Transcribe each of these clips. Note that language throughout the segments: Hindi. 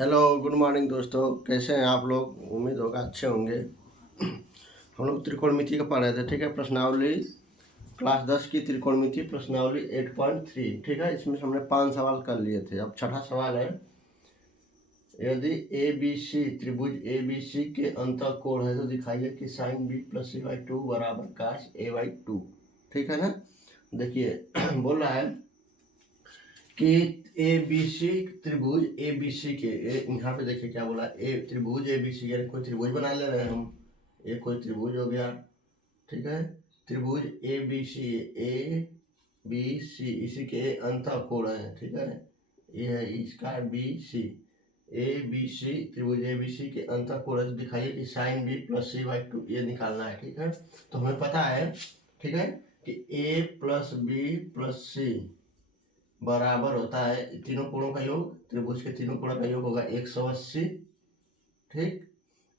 हेलो गुड मॉर्निंग दोस्तों, कैसे हैं आप लोग। उम्मीद होगा अच्छे होंगे। हम लोग त्रिकोणमिति का पढ़ रहे थे, ठीक है। प्रश्नावली क्लास 10 की त्रिकोणमिति प्रश्नावली 8.3, ठीक है। इसमें से हमने 5 सवाल कर लिए थे। अब छठा सवाल है, यदि ए बी सी त्रिभुज ए बी सी के अंतःकोण है तो दिखाइए कि sine B plus C by two बराबर काश ए बाई टू, ठीक है ना। देखिए बोल रहा है कि ए बी सी त्रिभुज ए बी सी के यहाँ पे देखिए क्या बोला, ए त्रिभुज ए बी सी, यानी कोई त्रिभुज बना ले रहे हैं हम। ये कोई त्रिभुज हो गया, ठीक है। त्रिभुज ए बी सी इसी के अंतःकोण है, ठीक है। ये है इसका B C, A B C त्रिभुज ए बी सी के अंतःकोण है तो दिखाइए कि sine B plus C by two ये निकालना है, ठीक है। तो हमें पता है, ठीक है, कि ए प्लस बी प्लस सी बराबर होता है तीनों कोणों का योग। त्रिभुज के तीनों कोणों का योग होगा 180, ठीक।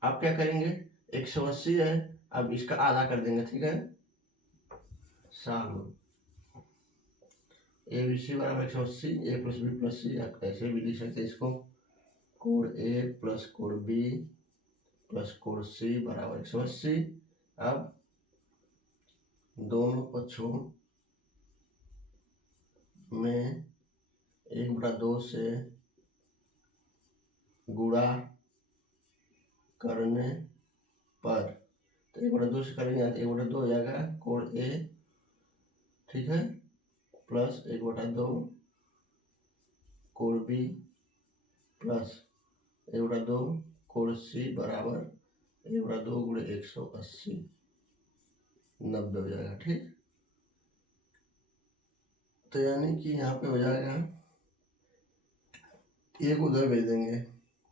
आप क्या करेंगे, 180 है, अब इसका आधा कर देंगे, ठीक है। साल ए बी सी बराबर 180, ए प्लस बी प्लस सी, आप ऐसे भी लिख सकते हैं इसको, कोण ए प्लस कोण बी प्लस कोण सी बराबर 180। अब दोनों पक्षों में 1/2 से गुणा करने पर, तो 1/2 से करेंगे तो 1/2 हो जाएगा कोण ए, ठीक है, प्लस 1/2 कोण बी प्लस 1/2 कोण सी बराबर 1/2 गुणे 180, 90 हो जाएगा, ठीक। तो यानी कि यहाँ पे हो जाएगा, एक उधर भेज देंगे,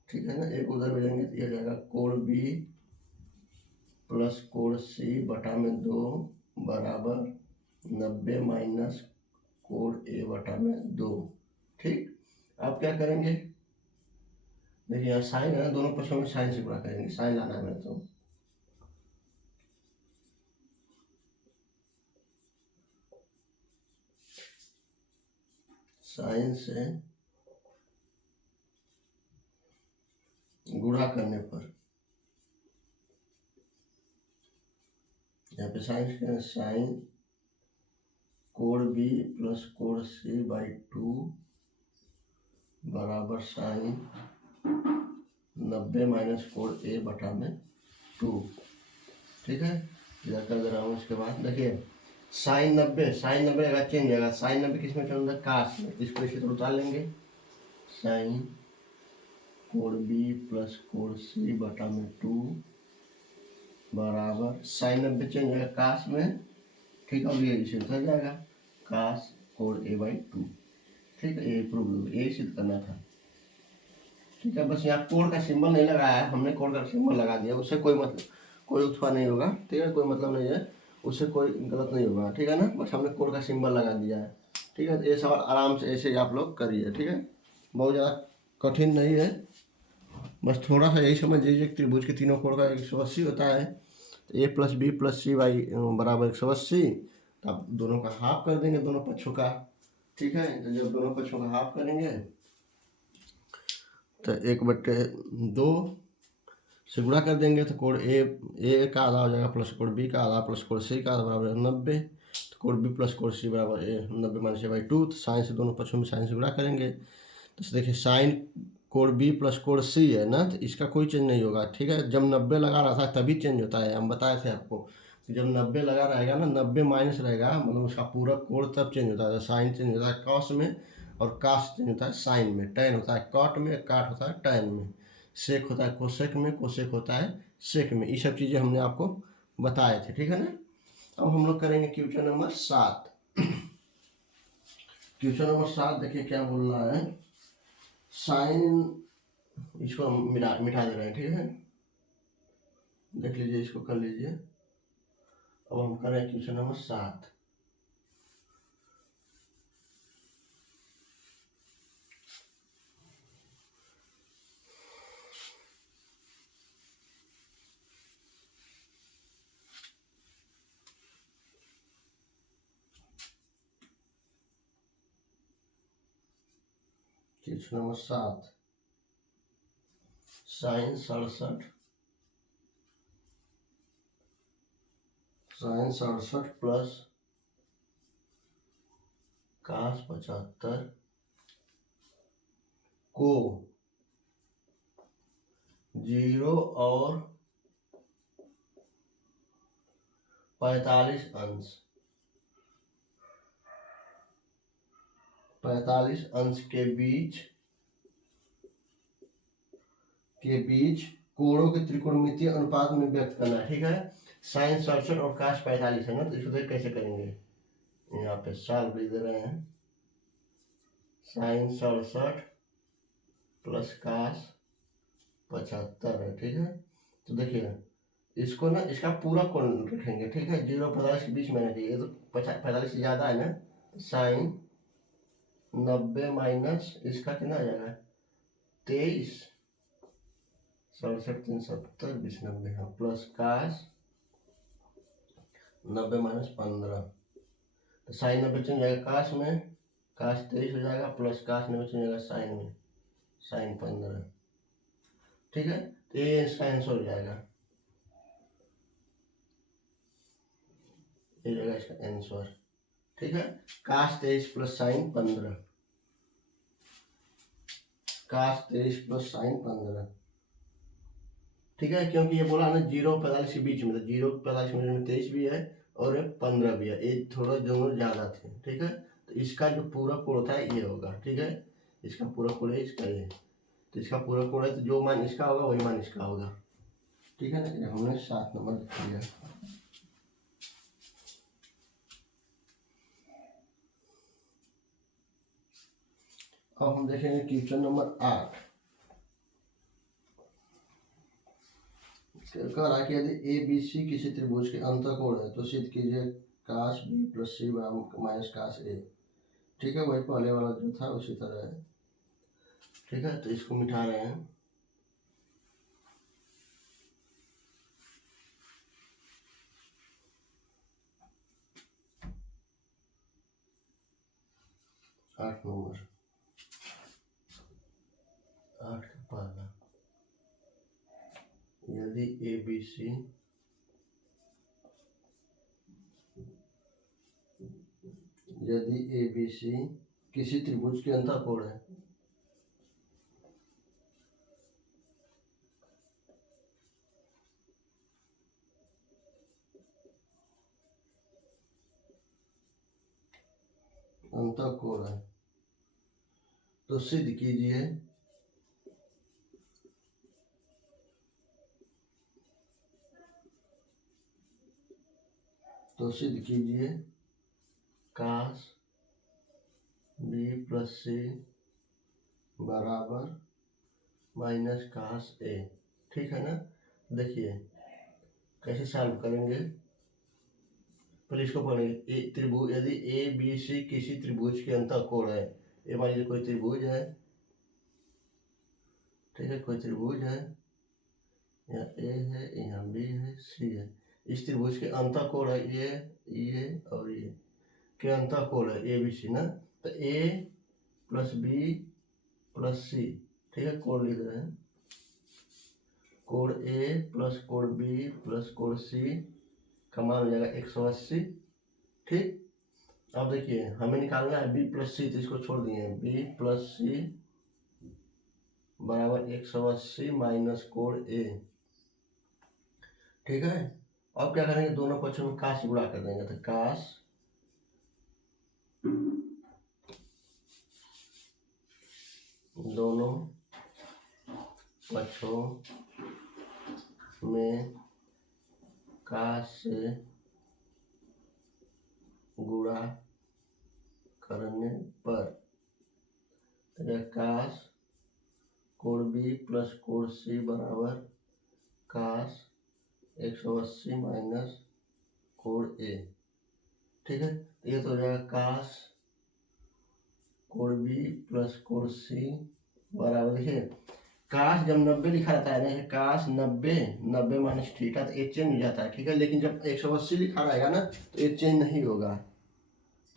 ठीक है ना, एक उधर भेजेंगे तो ये हो जाएगा कोण बी प्लस कोण सी बटा में 2 बराबर 90 माइनस कोण ए बटा में 2, ठीक। अब क्या करेंगे, देखिए यहाँ साइन है ना, दोनों पक्षों में साइन से गुणा करेंगे, साइन लाना है मेरे तो साइन से गुणा करने पर, यहाँ पे साइन कोण बी प्लस कोण सी बाई 2 बराबर साइन 90 माइनस कोण ए बटा में 2, ठीक है। इधर कर दे रहा हूँ। इसके बाद देखिए साइन 90 अगर चेंज होगा, साइन 90 किस में चेंज होगा, काश में, इसको इसी तरह उतार लेंगे। साइन कोण बी प्लस कोण सी बटा में 2 बराबर साइन 90 चेंज होगा काश में, ठीक है। और ये इसे उतर जाएगा काश कोण ए बाई 2, ठीक है। ये प्रूव ये सिद्ध करना था, ठीक है। बस यहाँ कोण का सिंबल नहीं लगाया है हमने, कोण का सिंबल लगा दिया, उससे कोई मतलब कोई उत्पन्न नहीं होगा, ठीक है। कोई मतलब नहीं है, उससे कोई गलत नहीं होगा, ठीक है ना। बस हमने कोण का सिंबल लगा दिया है, ठीक है। ये सवाल आराम से ऐसे ही आप लोग करिए, ठीक है। बहुत ज़्यादा कठिन नहीं है, बस थोड़ा सा यही समझ लीजिए कि त्रिभुज के तीनों कोण का 180 होता है, तो A plus B plus C बाई बराबर 180। तो आप दोनों का हाफ कर देंगे, दोनों पक्षों का, ठीक है। तो जब दोनों पक्षों का हाफ करेंगे तो 1/2 से गुणा कर देंगे तो कोण ए का आधा हो जाएगा प्लस कोण बी का आधा प्लस कोण सी का आधा बराबर 90। तो कोण बी प्लस कोण सी बराबर 90 माइनस ए बाई 2। तो साइन से दोनों पक्षों में साइन से गुणा करेंगे, तो देखिए साइन कोण बी प्लस कोण सी है ना, तो इसका कोई चेंज नहीं होगा, ठीक है। जब 90 लगा रहा था तभी चेंज होता है, हम बताए थे आपको। जब 90 लगा रहेगा ना, 90 माइनस रहेगा, मतलब उसका पूरा कोण तब चेंज होता है। साइन चेंज होता है कॉस में, और कास चेंज होता है साइन में, टैन होता है कॉट में, काट होता है टैन में, सेक होता है कोसेक में, कोसेक होता है सेक में। ये सब चीज़ें हमने आपको बताए थे, ठीक है ना। अब हम लोग करेंगे क्वेश्चन नंबर 7। क्वेश्चन नंबर 7 देखिए क्या बोल रहा है, साइन, इसको हम मिटा दे रहे हैं, ठीक है। देख लीजिए, इसको कर लीजिए। अब हम कर रहे हैं question number 7। Question number 7, sine 67 plus cos 75 को 0 और 45 अंश के बीच कोणों के त्रिकोणमितीय अनुपात में व्यक्त करना है। ठीक है, साइन 67 और काश 45 है ना, तो इसको देख कैसे करेंगे। यहाँ पे सॉल्व लिख दे रहे हैं, साइन 67 प्लस काश 75 है। ठीक है, तो देखिए इसको ना, इसका पूरा कोण रखेंगे। ठीक है, 0 और 45 के बीच में रहना चाहिए, तो 45 से ज़्यादा है ना, साइन 90 माइनस इसका कितना आ जाएगा 23, 67 3 70 20 90, हाँ, प्लस काश 90 माइनस 15, तो साइन 90 चेंज जाएगा काश में, काश 23 हो जाएगा, प्लस काश 90 चेंज जाएगा साइन में, साइन 15। ठीक है, तो ये इसका आंसर हो जाएगा, ये जाएगा इसका आंसर। ठीक है, काश 23 प्लस साइन 15, काश 23 प्लस साइन 15। ठीक है, क्योंकि ये बोला ना 0 और 45 के बीच में, तो 0 45 मिनट में 23 भी है और 15 भी है, ये थोड़ा दोनों ज़्यादा थे। ठीक है, तो इसका जो पूरा कोण होता है ये होगा। ठीक है, इसका पूरा कोण है, इसका ये, तो इसका पूरा कोण है, तो जो मान इसका होगा वही मान इसका होगा। ठीक है ना, हमने 7 नंबर लिख लिया। अब हम देखेंगे क्वेश्चन नंबर 8। कह रहा कि यदि ए बी सी किसी त्रिभुज के अंतःकोण है तो सिद्ध कीजिए काश बी प्लस सी बराबर माइनस काश ए। ठीक है, वही पहले वाला जो था उसी तरह है। ठीक है, तो इसको मिटा रहे हैं। आठ नंबर, 8 का पहला, यदि ए बी सी किसी त्रिभुज के अंतःकोण है तो सिद्ध कीजिए काश बी प्लस सी बराबर माइनस काश ए। ठीक है ना, देखिए कैसे सॉल्व करेंगे। पहले इसको पढ़ेंगे, त्रिभुज, यदि ए बी सी किसी त्रिभुज के अंतःकोण है, ये मान लीजिए कोई त्रिभुज है। ठीक है, कोई त्रिभुज है, यहाँ ए है, यहाँ बी है, सी है, इस त्रिभुज के अंतःकोण है ये और ये के अंतःकोण है ए बी सी ना, तो ए प्लस बी प्लस सी। ठीक है, कोण लिख रहे हैं, कोण ए प्लस कोण बी प्लस कोण सी का मान हो जाएगा 180। ठीक, अब देखिए हमें निकालना है बी प्लस सी, तो इसको छोड़ दिए, बी प्लस सी बराबर 180 माइनस कोण ए। ठीक है, अब क्या करेंगे, दोनों पक्षों में काश गुणा कर देंगे, तो काश दोनों पक्षों में काश से गुणा करने पर काश कोण बी प्लस कोण सी बराबर काश 180 माइनस कोण ए। ठीक है, ये तो हो जाएगा काश कोण बी प्लस कोण सी बराबर, देखिए काश जब 90 लिखा रहता है ना, काश 90 माइनस थीटा, तो ये चेंज हो जाता है। ठीक है, लेकिन जब 180 लिखा रहेगा ना तो ये चेंज नहीं होगा।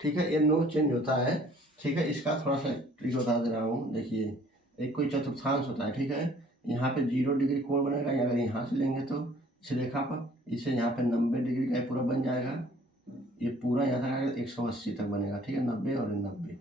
ठीक है, ये नो चेंज होता है। ठीक है, इसका थोड़ा सा ट्रिक बता दे रहा हूँ। देखिए एक कोई चतुर्थांश होता है, ठीक है, यहाँ पे 0 डिग्री कोण बनेगा, अगर यहाँ से लेंगे तो इस रेखा पर, इसे यहाँ पे 90 डिग्री का पूरा बन जाएगा, ये पूरा यहाँ तक आएगा 180 तक बनेगा, ठीक है, 90 और 90,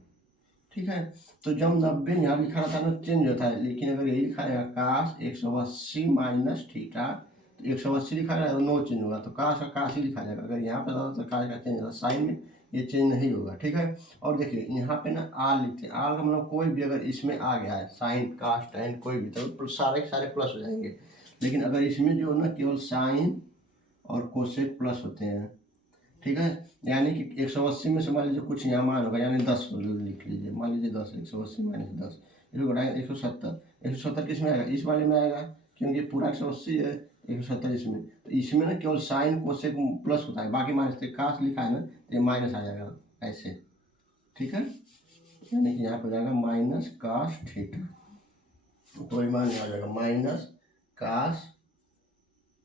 ठीक है। तो जब 90 यहाँ लिखा रहता है ना चेंज होता है, लेकिन अगर यही लिखा रहेगा काश 180 माइनस थीटा, तो 180 लिखा रहेगा तो नो चेंज होगा, तो काश का काश ही लिखा जाएगा। अगर यहाँ पे रहता तो काश का चेंज होगा, साइन में ये चेंज नहीं होगा, ठीक है। और देखिए यहाँ पे ना आर लिखते हैं, आर का मतलब कोई भी अगर इसमें आ गया है, साइन काश टैन कोई भी, तो सारे सारे प्लस हो जाएंगे। लेकिन अगर इसमें जो है ना केवल साइन और कोसेक प्लस होते हैं, ठीक है। यानी कि 180 में से मान लीजिए कुछ यहाँ मान होगा, यानी 10 लिख लीजिए, मान लीजिए 10, 180 माइनस 10, इसको घटाएंगे 170, 170 किस में आएगा, इस वाले में आएगा, क्योंकि पूरा 180 है, 170 इसमें, तो इसमें ना केवल साइन कोसेक प्लस होता है, बाकी माइनस, काश लिखा है ना तो ये माइनस आ जाएगा ऐसे, ठीक है। यानी कि यहाँ पर जाएगा माइनस काश थीटा, तो मान आ जाएगा माइनस काश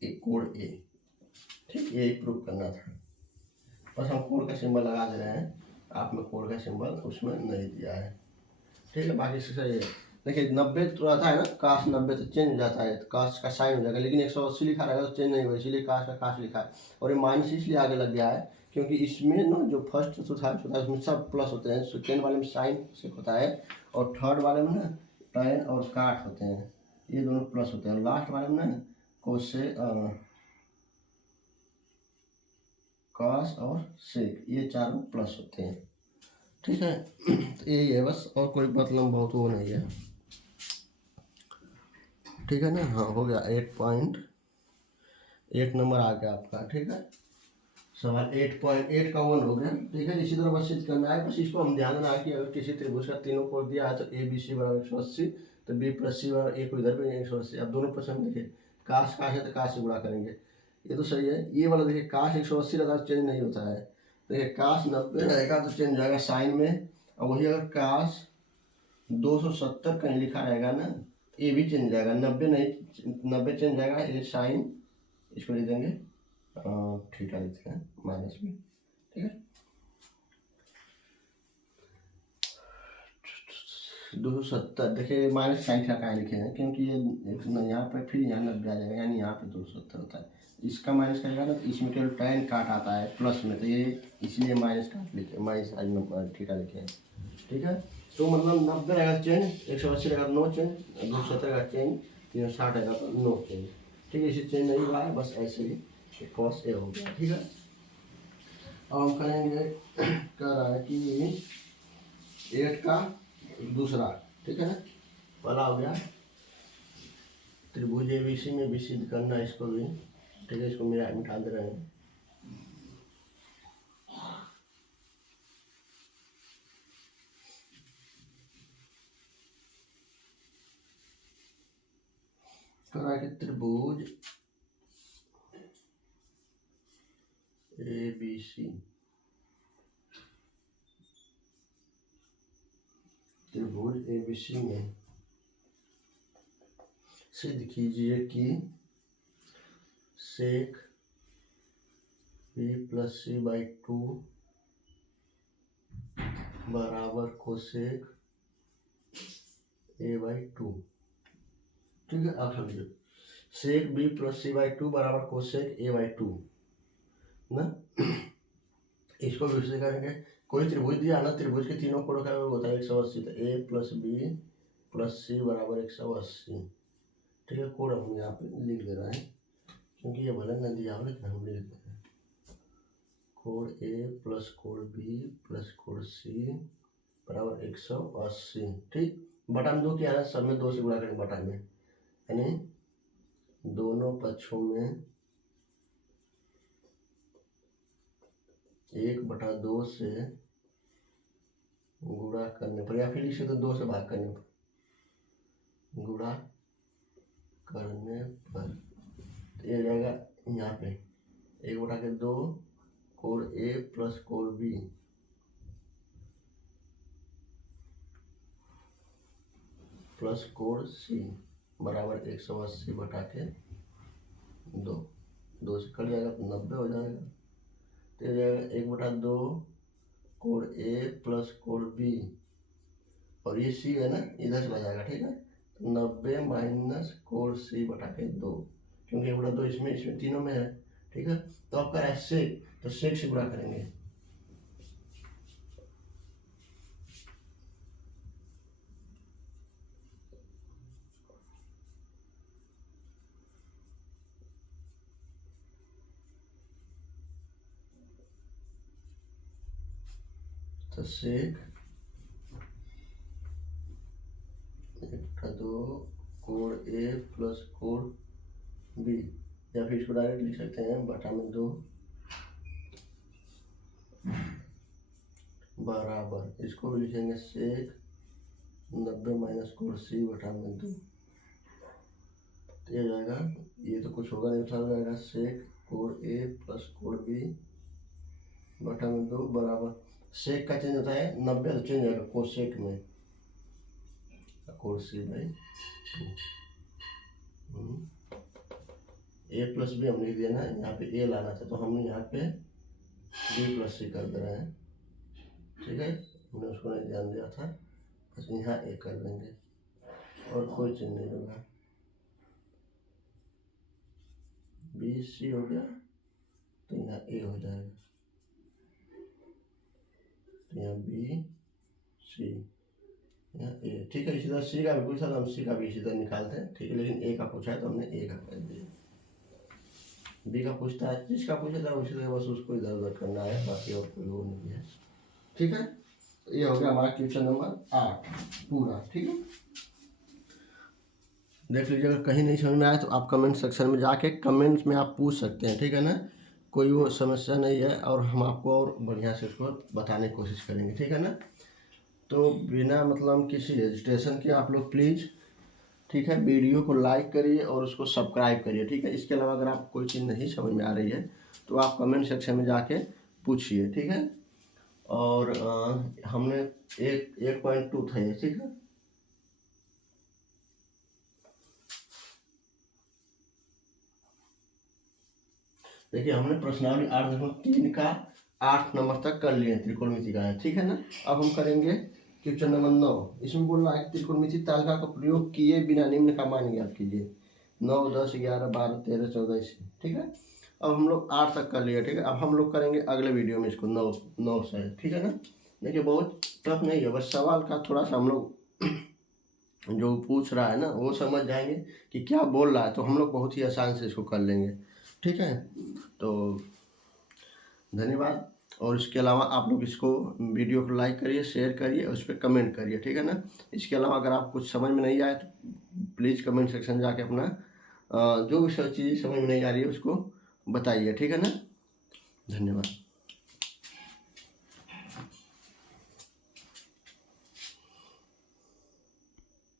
ए कोण ए, ठीक, यही प्रूव करना था। बस हम कोण का सिंबल लगा दे रहे हैं, आप में कोण का सिंबल उसमें नहीं दिया है, ठीक है। बाकी से सही है। देखिए 90 तो रहता है ना, काश 90 तो चेंज हो जाता है, तो काश का साइन हो जाएगा, लेकिन 180 लिखा रहेगा तो चेंज नहीं होगा, इसीलिए काश का काश लिखा है। और ये माइनस इसलिए आगे लग गया है क्योंकि इसमें ना जो फर्स्ट चौथाई होता है उसमें सब प्लस होते हैं, सेकेंड वाले में साइन से होता है, और थर्ड वाले में ना टैन और काट होते हैं, ये दोनों प्लस होते हैं, लास्ट वाले में ना कोसे कॉस और सेक, ये चारों प्लस होते हैं, ठीक है। तो यही है बस, और कोई मतलब बहुत वो नहीं है, ठीक है ना। हाँ हो गया, 8.8 नंबर आ गया आपका, ठीक है। सवाल 8.8 का 1 हो गया, ठीक है। इसी तरह बस सिद्ध करना है, बस इसको हम ध्यान देना है कि अगर किसी त्रिभुज का तीनों कोण दिया है तो ए बी सी बराबर 180, तो बी प्लस सी बराबर ए को इधर भी 180। अब दोनों प्रश्न देखिए, काश काश है तो काश से गुणा करेंगे, ये तो सही है। ये वाला देखिए काश 180 रहता है चेंज नहीं होता है, देखिए काश 90 रहेगा तो चेंज जाएगा साइन में, और वही अगर काश 270 कहीं लिखा रहेगा ना, ये भी चेंज जाएगा, 90 नहीं, 90 चेंज जाएगा, ये साइन, इसको लिख देंगे थीटा लिखते हैं माइनस में, ठीक है। 270 देखिए माइनस साइन का लिखे हैं, क्योंकि ये यहाँ पे फिर यहाँ 90 आ जाएगा, यानी यहाँ पे 270 होता है, इसका माइनस करेगा ना तो इसमें केवल टैन काट आता है प्लस में, तो ये इसलिए माइनस काट लिखे, माइनस साइन में थीटा लिखे हैं, ठीक है। तो मतलब 90 रहेगा चेंज, 180 रहेगा नो चेंज, 270 रहेगा चेंज, 360 रहेगा तो नो चेंज, ठीक है। इसे चेंज नहीं हुआ है, बस ऐसे ही कॉस ए हो गया, ठीक है। अब हम करेंगे, कह रहा है कि 8 का दूसरा, ठीक है ना, पहला हो गया त्रिभुज एबीसी में भी सिद्ध करना है इसको भी, ठीक है। इसको मिटा दे रहे हैं, करा कि त्रिभुज एबीसी, त्रिभुज एबीसी में सिद्ध कीजिए कि सेक बी प्लस सी बाई 2 बराबर कोसेक ए बाई 2, ठीक है। आप समझिए, सेक बी प्लस सी बाई 2 बराबर कोसेक ए बाई 2 ना, इसको भी उससे करेंगे। कोई त्रिभुज दिया ना, त्रिभुज के तीनों कोणों का योग होता है 180, तो ए प्लस बी प्लस सी बराबर 180, ठीक है। कोण हम यहाँ पे लिख दे रहे हैं, क्योंकि ये भले न दिया हो लेकिन हम लिख दे रहे हैं, कोण ए प्लस कोण बी प्लस कोण सी बराबर 180, ठीक। बटा में 2 क्या है, सब में 2 से गुणा करेंगे बटा में, यानी दोनों पक्षों में 1/2 से गुणा करने पर, या फिर इसे तो 2 से भाग करने पर, गुणा करने पर तो ये जाएगा यहाँ पे 1/2 कोण ए प्लस कोण बी प्लस कोण सी बराबर 180/2, 2 से कट जाएगा तो 90 हो जाएगा, तो ये जाएगा 1/2 कोण ए प्लस कोण बी, और ये सी है ना इधर चला जाएगा, ठीक है। तो 90 माइनस कोड सी बटा के 2, क्योंकि बटा 2 इसमें तीनों में है। ठीक है, तो आपका है सेक, तो सेक से गुणा करेंगे। तो सेक 1/2 कोड ए प्लस कोड बी, या फिर इसको डायरेक्ट लिख सकते हैं बटा में 2 बराबर, इसको भी लिखेंगे सेक 90 माइनस कोड सी बटा में 2। तो ये जाएगा, ये तो कुछ होगा नहीं, उठा जाएगा सेक कोड ए प्लस कोड बी बटा में 2 बराबर, सेक का चेंज होता है 90, तो चेंज होगा कोसेक में cot C by 2। A plus B हम लिख दिया ना, यहाँ पे ए लाना था तो हमने यहाँ पे बी प्लस सी कर दे रहे हैं। ठीक है, हमने उसको नहीं ध्यान दिया था, बस यहाँ ए कर देंगे और कोई चीज़ नहीं होगा। बी सी हो गया तो यहाँ ए हो जाएगा, तो यहाँ बी सी यहाँ ए। ठीक है, इसी तरह सी का भी पूछा तो हम सी का भी इसी तरह निकालते हैं। ठीक है, लेकिन ए का पूछा है तो हमने ए का कर दिया। बी का पूछता है, जिसका पूछा था उसी तरह बस उसको इधर उधर करना है, बाकी और कोई वो नहीं है। ठीक है, तो ये हो गया हमारा क्वेश्चन नंबर 8 पूरा। ठीक है, देख लीजिए, अगर कहीं नहीं समझ में आया तो आप कमेंट सेक्शन में जाके कमेंट्स में आप पूछ सकते हैं। ठीक है ना, कोई वो समस्या नहीं है, और हम आपको और बढ़िया से उसको बताने की कोशिश करेंगे। ठीक है ना, तो बिना मतलब किसी हेजिटेशन के आप लोग प्लीज़, ठीक है, वीडियो को लाइक करिए और उसको सब्सक्राइब करिए। ठीक है, इसके अलावा अगर आपको कोई चीज़ नहीं समझ में आ रही है तो आप कमेंट सेक्शन में जाके पूछिए। ठीक है, और हमने 1.2 था ये। ठीक है, देखिए हमने प्रश्नावली 8.3 का 8 नंबर तक कर लिए त्रिकोणमिति का है। ठीक है ना, अब हम करेंगे क्वेश्चन नंबर 9। इसमें बोल रहा है त्रिकोणमिति तालिका का प्रयोग किए बिना निम्न का मान ज्ञात कीजिए। 9, 10, 11, 12, 13, 14 इसी। ठीक है, अब हम लोग 8 तक कर लिए। ठीक है, अब हम लोग करेंगे अगले वीडियो में इसको 9 से। ठीक है ना, देखिए बहुत टफ नहीं है, बस सवाल का थोड़ा सा हम लोग जो पूछ रहा है ना वो समझ जाएंगे कि क्या बोल रहा है, तो हम लोग बहुत ही आसान से इसको कर लेंगे। ठीक है, तो धन्यवाद। और इसके अलावा आप लोग इसको वीडियो को लाइक करिए, शेयर करिए, उस पर कमेंट करिए। ठीक है ना, इसके अलावा अगर आप कुछ समझ में नहीं आए तो प्लीज़ कमेंट सेक्शन जाके अपना जो भी सब चीज़ समझ में नहीं आ रही है उसको बताइए। ठीक है ना, धन्यवाद।